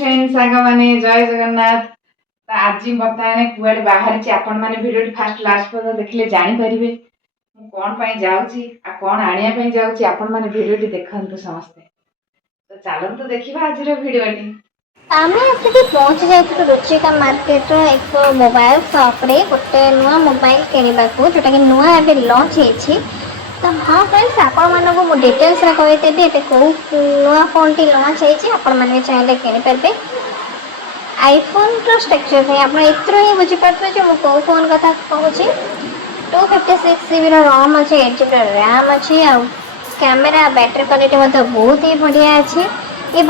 ସାଙ୍ଗ ମାନେ ଜୟ ଜଗନ୍ନାଥ। ଆଜି ବର୍ତ୍ତମାନ କୁଆଡେ ବାହାରିଛି ଆପଣ ମାନେ ଭିଡିଓଟି ଫାଷ୍ଟ ଲାଷ୍ଟ ପର୍ଯ୍ୟନ୍ତ ଦେଖିଲେ ଜାଣିପାରିବେ ମୁଁ କଣ ପାଇଁ ଯାଉଛି ଆଉ କଣ ଆଣିବା ପାଇଁ ଯାଉଛି। ଆପଣ ମାନେ ଭିଡିଓଟି ଦେଖନ୍ତୁ ସମସ୍ତେ। ତ ଚାଲନ୍ତୁ ଦେଖିବା ଆଜିର ଭିଡିଓଟି। ଆମେ ଆସିକି ପହଞ୍ଚି ଯାଇଥିଲୁ ରୁଚିକା ମାର୍କେଟର ଏକ ମୋବାଇଲ ସପ୍ରେ ଗୋଟେ ନୂଆ ମୋବାଇଲ କିଣିବାକୁ, ଯେଉଁଟାକି ନୂଆ ଏବେ ଲଞ୍ଚ ହେଇଛି। ତ ହଁ ଫ୍ରେଣ୍ଡସ୍, ଆପଣମାନଙ୍କୁ ମୁଁ ଡିଟେଲ୍ସରେ କହିଦେବି ଏବେ କେଉଁ ନୂଆ ଫୋନ୍ଟି ଲଞ୍ଚ ହେଇଛି। ଆପଣମାନେ ଚାହିଁଲେ କିଣିପାରିବେ। ଆଇଫୋନ୍ର ଷ୍ଟ୍ରକ୍ଚର୍ ପାଇଁ ଆପଣ ଏଥିରୁ ହିଁ ବୁଝିପାରୁଥିବେ ଯେ ମୁଁ କେଉଁ ଫୋନ୍ କଥା କହୁଛି। 256GB ରମ୍ ଅଛି, 8GB ର୍ୟାମ୍ ଅଛି, ଆଉ କ୍ୟାମେରା ବ୍ୟାଟେରୀ କ୍ୱାଲିଟି ମଧ୍ୟ ବହୁତ ହି ବଢ଼ିଆ ଅଛି। ଏ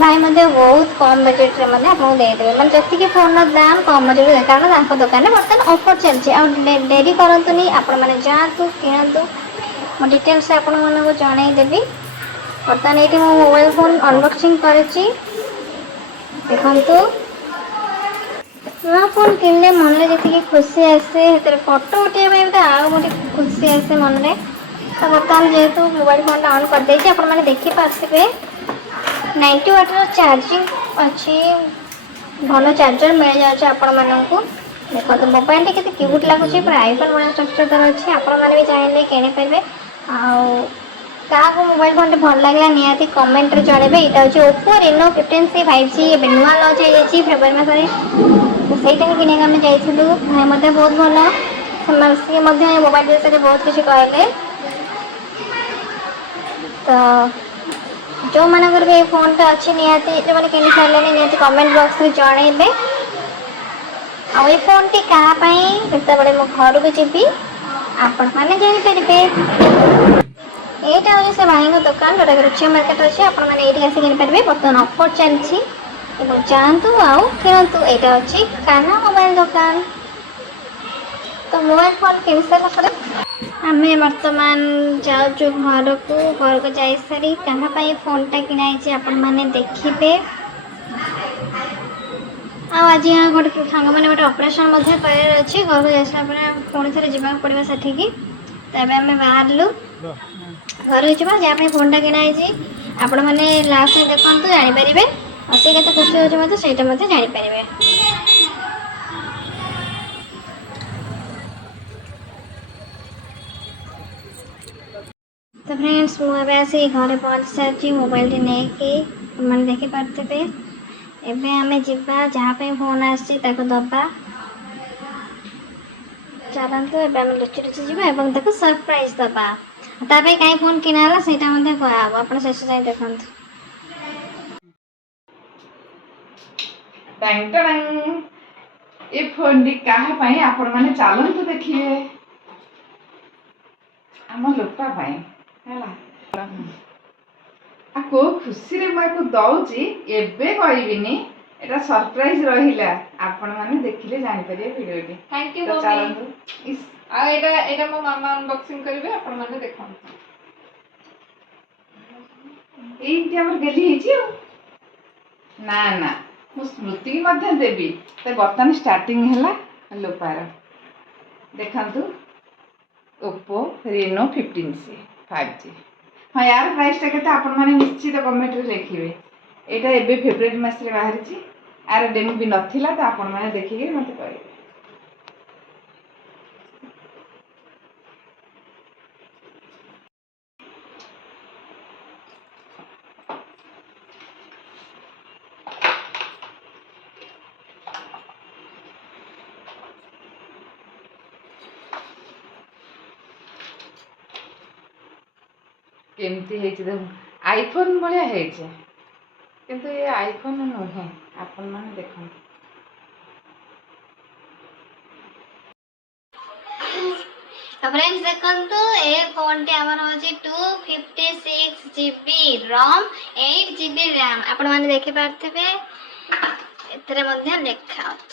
ଭାଇ ମଧ୍ୟ ବହୁତ କମ୍ ବଜେଟ୍ରେ ମଧ୍ୟ ଆପଣଙ୍କୁ ଦେଇଦେବେ, ମାନେ ଯେତିକି ଫୋନ୍ର ଦାମ୍ କମ୍ ବଜେଟ୍ରେ, କାରଣ ତାଙ୍କ ଦୋକାନରେ ବର୍ତ୍ତମାନ ଅଫର୍ ଚାଲିଛି। ଆଉ ଡେରି କରନ୍ତୁନି, ଆପଣମାନେ ଯାଆନ୍ତୁ କିଣନ୍ତୁ। ମୁଁ ଡିଟେଲ୍ସରେ ଆପଣମାନଙ୍କୁ ଜଣାଇଦେବି। ବର୍ତ୍ତମାନ ଏଇଠି ମୁଁ ମୋବାଇଲ ଫୋନ୍ ଅନବକ୍ସିଂ କରିଛି, ଦେଖନ୍ତୁ। ନୂଆ ଫୋନ୍ କିଣିଲେ ମନରେ ଯେତିକି ଖୁସି ଆସେ, ସେଥିରେ ଫଟୋ ଉଠାଇବା ପାଇଁ ତ ଆଉ ଗୋଟେ ଖୁସି ଆସେ ମନରେ। ତ ବର୍ତ୍ତମାନ ଯେହେତୁ ମୋବାଇଲ ଫୋନ୍ଟା ଅନ୍ କରିଦେଇଛି, ଆପଣମାନେ ଦେଖିପାରୁଥିବେ 90W ଚାର୍ଜିଂ ଅଛି। ଭଲ ଚାର୍ଜର ମିଳିଯାଉଛି ଆପଣମାନଙ୍କୁ। ଦେଖନ୍ତୁ ମୋବାଇଲଟି କେତେ କ୍ୟୁଟ୍ ଲାଗୁଛି, ପୁରା ଆଇଫୋନ୍ ଭଳିଆ ଷ୍ଟ୍ରକ୍ଚର ତାର ଅଛି। ଆପଣମାନେ ବି ଚାହିଁଲେ କିଣିପାରିବେ। ଆଉ କାହାକୁ ମୋବାଇଲ ଫୋନ୍ଟି ଭଲ ଲାଗିଲା ନିହାତି କମେଣ୍ଟରେ ଜଣାଇବେ। ଏଇଟା ହେଉଛି ଓପୋ ରେନୋ 15C 5G, ଏବେ ନୂଆ ଲଞ୍ଚ ହେଇଯାଇଛି ଫେବୃଆରୀ ମାସରେ। ତ ସେଇଟା ହିଁ କିଣିବାକୁ ଆମେ ଯାଇଥିଲୁ। ଭାଇ ମଧ୍ୟ ବହୁତ ଭଲ, ସିଏ ମଧ୍ୟ ଏ ମୋବାଇଲ ବିଷୟରେ ବହୁତ କିଛି କହିଲେ। ତ ଯେଉଁମାନଙ୍କର ବି ଏଇ ଫୋନ୍ଟା ଅଛି, ନିହାତି ଯେଉଁମାନେ କିଣି ସାରିଲେଣି ନିହାତି କମେଣ୍ଟ ବକ୍ସରେ ଜଣାଇବେ। ଆଉ ଏ ଫୋନ୍ଟି କାହା ପାଇଁ, ଯେତେବେଳେ ମୁଁ ଘରକୁ ଯିବି ଆପଣମାନେ ଜାଣିପାରିବେ। ଏଇଟା ହେଉଛି ସେ ଭାଇଙ୍କ ଦୋକାନ, ଯେଉଁଟାକି ରୁଚିକା ମାର୍କେଟ ଅଛି। ଆପଣମାନେ ଏଇଠି ଆସି କିଣିପାରିବେ। ବର୍ତ୍ତମାନ ଅଫର୍ ଚାଲିଛି, ଏବଂ ଯାଆନ୍ତୁ ଆଉ କିଣନ୍ତୁ। ଏଇଟା ହେଉଛି କାହ୍ନା ମୋବାଇଲ ଦୋକାନ। ତ ମୋବାଇଲ ଫୋନ୍ କିଣି ସାରିଲା ପରେ ଆମେ ବର୍ତ୍ତମାନ ଯାଉଛୁ ଘରକୁ ଯାଇସାରି କାହା ପାଇଁ ଫୋନ୍ଟା କିଣା ହେଇଛି ଆପଣମାନେ ଦେଖିବେ। ଆଉ ଆଜି ଗୋଟେ ସାଙ୍ଗମାନେ ଗୋଟେ ଅପରେସନ୍ ମଧ୍ୟ କରିବାର ଅଛି। ଘରକୁ ଯାଇସାରିଲା ପରେ ପୁଣି ଥରେ ଯିବାକୁ ପଡ଼ିବ ସେଠିକି। ତ ଏବେ ଆମେ ବାହାରିଲୁ, ଘରକୁ ଯିବା। ଯାହା ପାଇଁ ଫୋନ୍ଟା କିଣା ହେଇଛି ଆପଣମାନେ ଲାଷ୍ଟ ଦେଖନ୍ତୁ, ଜାଣିପାରିବେ। ଆଉ ସେ କେତେ ଖୁସି ହେଉଛି ମଧ୍ୟ ସେଇଟା ମଧ୍ୟ ଜାଣିପାରିବେ। ତ ଫ୍ରେଣ୍ଡସ୍, ମୁଁ ଏବେ ଆସି ଘରେ ପହଞ୍ଚି ସାରିଛି ମୋବାଇଲଟି ନେଇକି। ଆପଣମାନେ ଦେଖିପାରୁଥିବେ। ଏବେ ଆମେ ଯିବା, ଯାହା ପାଇଁ ଫୋନ୍ ଆସିଛି ତାକୁ ଦେବା। ଚାଲନ୍ତୁ ଏବେ ଆମେ ଲୁଚି ଯିବା ଏବଂ ତାକୁ ସରପ୍ରାଇଜ୍ ଦେବା। ତା ପାଇଁ କାହିଁ ଫୋନ୍ କିଣା ହେଲା ସେଇଟା ମଧ୍ୟ କୁହାହେବ। ଆପଣ ଶେଷ ଯାଏଁ ଦେଖନ୍ତୁ। ଏ ଫୋନ୍ଟି କାହା ପାଇଁ ଆପଣମାନେ ଚାଲନ୍ତୁ ଦେଖିବେ। ଆମ ଲୋପା ପାଇଁ ହେଲା। ଆଉ କୋଉ ଖୁସିରେ ମୁଁ ଆକୁ ଦଉଛି ଏବେ କହିବିନି, এটা ସରପ୍ରାଇଜ ରହିଲା। ଆପଣମାନେ ଦେଖିଲେ ଜାଣିପାରିବେ ଭିଡିଓଟି। ଥ୍ୟାଙ୍କ ୟୁ ତ ମମି। ଚାଲନ୍ତୁ। ଆଉ ଏଇଟା ମୋ ମାମା ଅନବକ୍ସିଂ କରିବେ, ଆପଣମାନେ ଦେଖନ୍ତୁ। ଏଇଠି ଆମର ଗେଲି ହେଇଛି ଆଉ। ନା ନା, ମୁଁ ସ୍ମୃତିକି ମଧ୍ୟ ଦେବି। ତ ବର୍ତ୍ତମାନ ଷ୍ଟାର୍ଟିଂ ହେଲା ଲୋପାର। ଦେଖନ୍ତୁ, ଓପୋ ରେନୋ 15C 5G। ହଁ, ୟାର ପ୍ରାଇସ୍ଟା କେତେ ଆପଣମାନେ ନିଶ୍ଚିତ କମେଣ୍ଟରେ ଲେଖିବେ। ଏଇଟା ଏବେ ଫେବୃଆରୀ ମାସରେ ବାହାରିଛି। ଆର ଡେମୋ ବି ନଥିଲା, ତ ଆପଣମାନେ ଦେଖିକି ମୋତେ କହିବେ। କେମିତି ହେଇଛି ଦେଖ, ଆଇଫୋନ୍ ଭଳିଆ ହେଇଛି, କିନ୍ତୁ ଏ ଆଇଫୋନ୍ ନୁହେଁ। ଆପଣମାନେ ଦେଖନ୍ତୁ। फ्रेंड्स देखंतु ए फोन टी हमर होची 256GB ROM 8GB RAM। आपण माने देखि पारथिबे एतरे मध्ये लेखा अछि।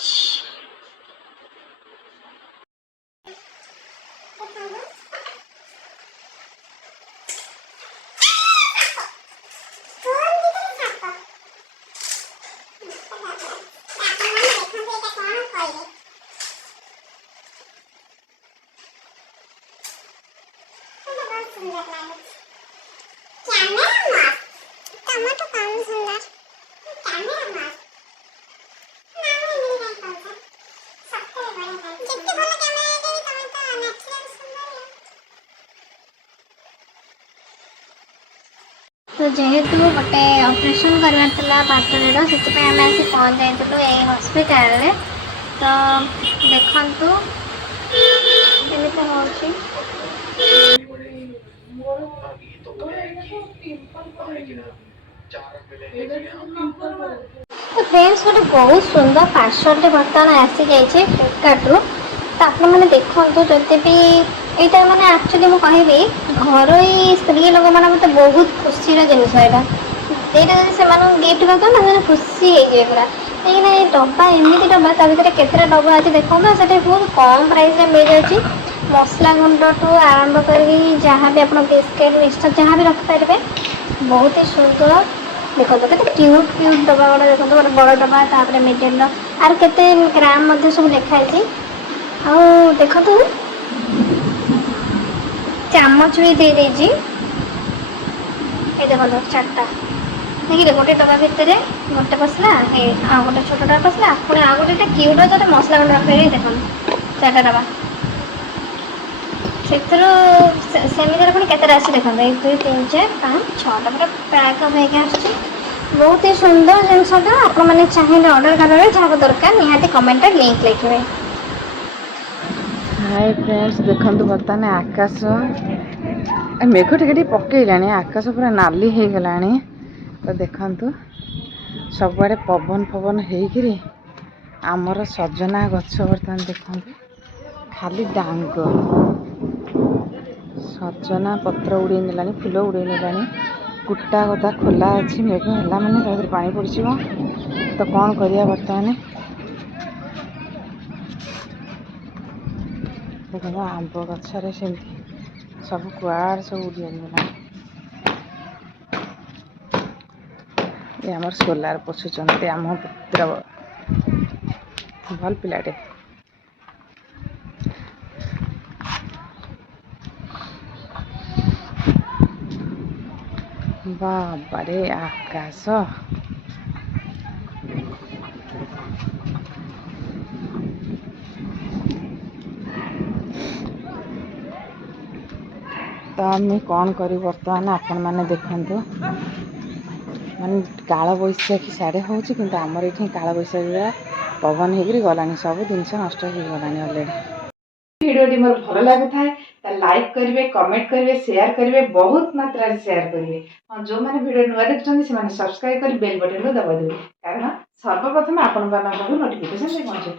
कैमरा मस्त, टमाटो काम सुंदर, कैमरा मस्त। तो जेहेतु गोटे ऑपरेशन करवार पातरेर से आम आसी पहुँच जाइलु यही हस्पिटाल रे। तो देखंतु केमिति होछि। तो फ्रेंड्स गोटे बहुत सुंदर पार्सलटे बर्तमान आसी जाइए फ्लिपकार्ट रु। तो आप मैंने देखो जदि भी यहाँ मैंने एक्चुअली मुझे कहबी घर स्त्री लोक मैंने मतलब बहुत खुशी जिनस यहाँ जब से गिफ्ट कर मैंने खुशी हो पूरा कहीं डब्बा एमती डब्बा ता भर केतटा डब्बा अच्छे देखो से बहुत कम प्राइस में मिल जाए। मसला गुंड टू आरंभ कर जहाँ भी आप बिस्किट मिक्सचर जहाँ भी रखिपारे बहुत ही सुंदर। देखो तो केते क्यूट क्यूट डब्बा गुड़ा देखो गोटे बड़ डब्बा तापर मिडिल आर केते ग्राम सब लिखाई। आ देख तो चामच भी दे देजी देखो तो चार्टा देखिए गोटे डब्बा भितर गोटे पसला आ गोटे छोट डब्बा पसला पुणी आ गोटे क्यूट जो मसला गुंड रखे देख 4टा डब्बा सेमिति पुणी केतटा आसी देखो 1 2 3 4 5 6टा पूरा पैक होगी आस बहुत ही सुंदर जिनसा आप चाहिए ऑर्डर करेंगे जहाँ दरकार निहाती कमेंट लिंक लिखे। हाय फ्रेंड्स देखंतु बर्तमान आकाश मेघ टिके पकईलाणी आकाश पूरा नाली हो गलानी। तो देखंतु सबुआड़े पवन पवन होकरी आमर सजना गछ बर्तमान देखंतु खाली डांग सजना पत्र उड़े नेलानी फूल उड़े नेलानी कुटा गदा खोला अच्छी मेघ है मैंने पानी पड़ो। तो कौन करिया बर्तमान देखो आंब गचरे से सब कुआड़ सब उड़ीगला। ये आमर सोलार पोषुचंते आम पुत्र भल पिलाटे। बाबारे आकाश तो आम कौन कर बर्तमान आपण मैंने देखंतु मान काल बैशाखी साढ़े हूँ कि आमर ये काल बैशाखी पवन हो गलानी सब जिनस नष्ट हो गलानी अलरेडी। वीडियोटी मोर भल लगु था लाइक करेंगे कमेंट करेंगे शेयर करेंगे बहुत मात्रा शेयर करेंगे। हाँ जो मैंने वीडियो नुआ देखुं से सब्सक्राइब कर बेल बटन को दबाइदेवे कारण सर्वप्रथम आपण नोटिफिकेशन पहुंचे।